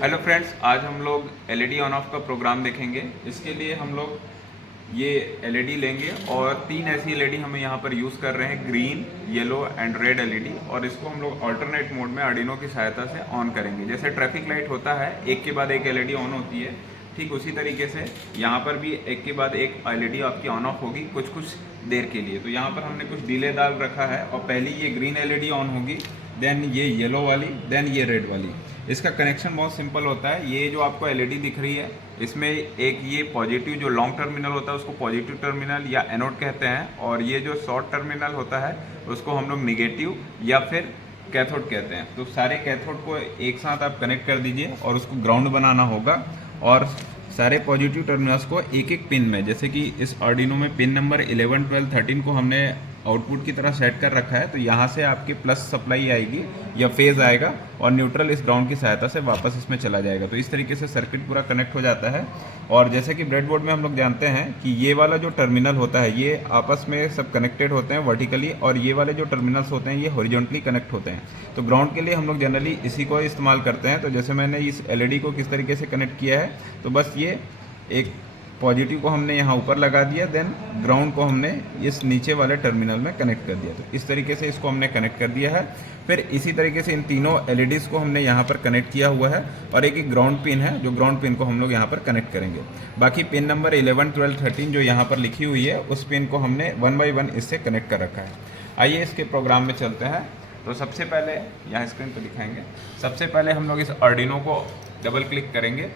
Hello friends, आज हम लोग एलईडी ऑन ऑफ का प्रोग्राम देखेंगे। इसके लिए हम लोग ये एलईडी लेंगे और 3 ऐसी एलईडी हमें यहाँ पर यूज़ कर रहे हैं, green, yellow and red LED, और इसको हम लोग अल्टरनेट मोड में आर्डिनो की सहायता से ऑन करेंगे। जैसे ट्रैफिक लाइट होता है, एक के बाद एक एलईडी ऑन होती है, ठीक उसी तरीके से यहाँ पर भी एक के बाद एक एलईडी आपकी ऑन ऑफ होगी कुछ कुछ देर के लिए। तो यहाँ पर हमने कुछ डिले डाल रखा है और पहली ये ग्रीन एलईडी ऑन होगी, देन ये येलो वाली, देन ये रेड वाली। इसका कनेक्शन बहुत सिंपल होता है। ये जो आपको एलईडी दिख रही है, इसमें एक ये पॉजिटिव जो लॉन्ग टर्मिनल होता है उसको पॉजिटिव टर्मिनल या एनोड कहते हैं, और ये जो शॉर्ट टर्मिनल होता है उसको हम लोग निगेटिव या फिर कैथोड कहते हैं। तो सारे कैथोड को एक साथ आप कनेक्ट कर दीजिए और उसको ग्राउंड बनाना होगा, और सारे पॉजिटिव टर्मिनल्स को एक एक पिन में, जैसे कि इस आर्डिनो में पिन नंबर 11, 12, 13 को हमने आउटपुट की तरह सेट कर रखा है। तो यहाँ से आपकी प्लस सप्लाई आएगी या फेज आएगा और न्यूट्रल इस ग्राउंड की सहायता से वापस इसमें चला जाएगा। तो इस तरीके से सर्किट पूरा कनेक्ट हो जाता है। और जैसे कि ब्रेडबोर्ड में हम लोग जानते हैं कि ये वाला जो टर्मिनल होता है ये आपस में सब कनेक्टेड होते हैं वर्टिकली, और ये वाले जो टर्मिनल्स होते हैं ये हॉरिजॉन्टली कनेक्ट होते हैं। तो ग्राउंड के लिए हम लोग जनरली इसी को इस्तेमाल करते हैं। तो जैसे मैंने इस एलईडी को किस तरीके से कनेक्ट किया है, तो बस ये एक पॉजिटिव को हमने यहाँ ऊपर लगा दिया, देन ग्राउंड को हमने इस नीचे वाले टर्मिनल में कनेक्ट कर दिया। तो इस तरीके से इसको हमने कनेक्ट कर दिया है। फिर इसी तरीके से इन तीनों एलईडीज़ को हमने यहाँ पर कनेक्ट किया हुआ है, और एक एक ग्राउंड पिन है, जो ग्राउंड पिन को हम लोग यहाँ पर कनेक्ट करेंगे। बाकी पिन नंबर 11, 12, 13 जो यहाँ पर लिखी हुई है उस पिन को हमने 1 बाई 1 इससे कनेक्ट कर रखा है। आइए इसके प्रोग्राम में चलते हैं। तो सबसे पहले यहाँ स्क्रीन पर दिखाएंगे। सबसे पहले हम लोग इस आर्डिनो को डबल क्लिक करेंगे,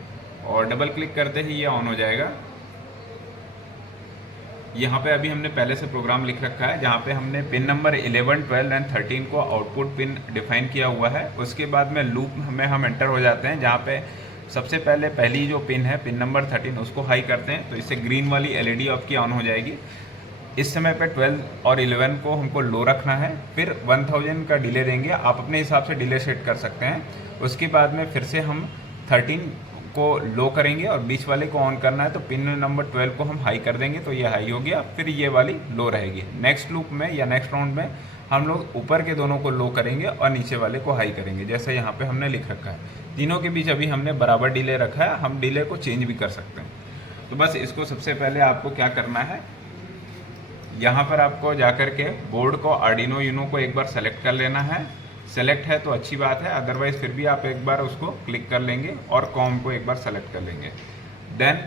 और डबल क्लिक करते ही ये ऑन हो जाएगा। यहाँ पे अभी हमने पहले से प्रोग्राम लिख रखा है, जहाँ पे हमने पिन नंबर 11, 12 एंड 13 को आउटपुट पिन डिफाइन किया हुआ है। उसके बाद में लूप में हम एंटर हो जाते हैं, जहाँ पे सबसे पहले पहली जो पिन है पिन नंबर 13 उसको हाई करते हैं, तो इससे ग्रीन वाली एलईडी आपकी ऑन हो जाएगी। इस समय पे 12 और 11 को हमको लो रखना है, फिर 1000 का डिले देंगे। आप अपने हिसाब से डिले सेट कर सकते हैं। उसके बाद में फिर से हम 13 को लो करेंगे और बीच वाले को ऑन करना है, तो पिन नंबर 12 को हम हाई कर देंगे, तो ये हाई हो गया। फिर ये वाली लो रहेगी। नेक्स्ट लूप में या नेक्स्ट राउंड में हम लोग ऊपर के दोनों को लो करेंगे और नीचे वाले को हाई करेंगे, जैसे यहाँ पे हमने लिख रखा है। तीनों के बीच अभी हमने बराबर डिले रखा है, हम डिले को चेंज भी कर सकते हैं। तो बस इसको सबसे पहले आपको क्या करना है, यहाँ पर आपको जाकर के बोर्ड को आर्डिनो यूनो को एक बार सेलेक्ट कर लेना है। सेलेक्ट है तो अच्छी बात है, अदरवाइज फिर भी आप एक बार उसको क्लिक कर लेंगे और कॉम को एक बार सेलेक्ट कर लेंगे। देन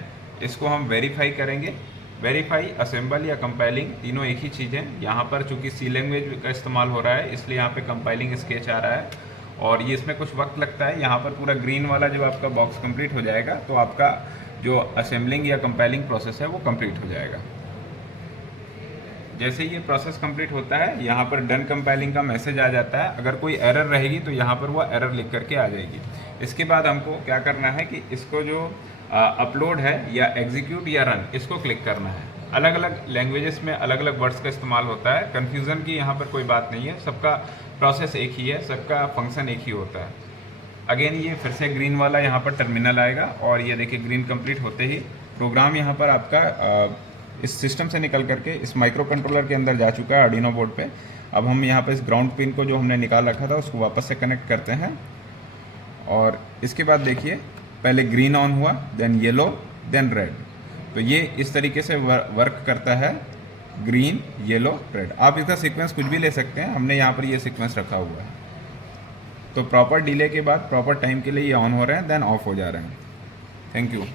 इसको हम वेरीफाई करेंगे। वेरीफाई, असेंबल या कंपाइलिंग तीनों एक ही चीज़ है। यहाँ पर चूंकि सी लैंग्वेज का इस्तेमाल हो रहा है, इसलिए यहाँ पे कंपाइलिंग स्केच आ रहा है, और ये इसमें कुछ वक्त लगता है। यहाँ पर पूरा ग्रीन वाला जब आपका बॉक्स कंप्लीट हो जाएगा तो आपका जो असेंबलिंग या कंपाइलिंग प्रोसेस है वो कंप्लीट हो जाएगा। जैसे ही ये प्रोसेस कंप्लीट होता है, यहाँ पर डन कंपाइलिंग का मैसेज आ जाता है। अगर कोई एरर रहेगी तो यहाँ पर वो एरर लिख करके आ जाएगी। इसके बाद हमको क्या करना है कि इसको जो अपलोड है या एग्जीक्यूट या रन, इसको क्लिक करना है। अलग अलग लैंग्वेजेस में अलग अलग वर्ड्स का इस्तेमाल होता है। कन्फ्यूज़न की यहाँ पर कोई बात नहीं है, सबका प्रोसेस एक ही है, सबका फंक्शन एक ही होता है। अगेन ये फिर से ग्रीन वाला यहाँ पर टर्मिनल आएगा, और ये देखिए ग्रीन कंप्लीट होते ही प्रोग्राम यहाँ पर आपका इस सिस्टम से निकल करके इस माइक्रो कंट्रोलर के अंदर जा चुका है आर्डिनो बोर्ड पे। अब हम यहाँ पे इस ग्राउंड पिन को जो हमने निकाल रखा था उसको वापस से कनेक्ट करते हैं, और इसके बाद देखिए पहले ग्रीन ऑन हुआ, देन येलो, देन रेड। तो ये इस तरीके से वर्क करता है, ग्रीन, येलो, रेड। आप इसका सीक्वेंस कुछ भी ले सकते हैं, हमने यहाँ पर ये सीक्वेंस रखा हुआ है। तो प्रॉपर डिले के बाद प्रॉपर टाइम के लिए ये ऑन हो रहे हैं, देन ऑफ हो जा रहे हैं। Thank you.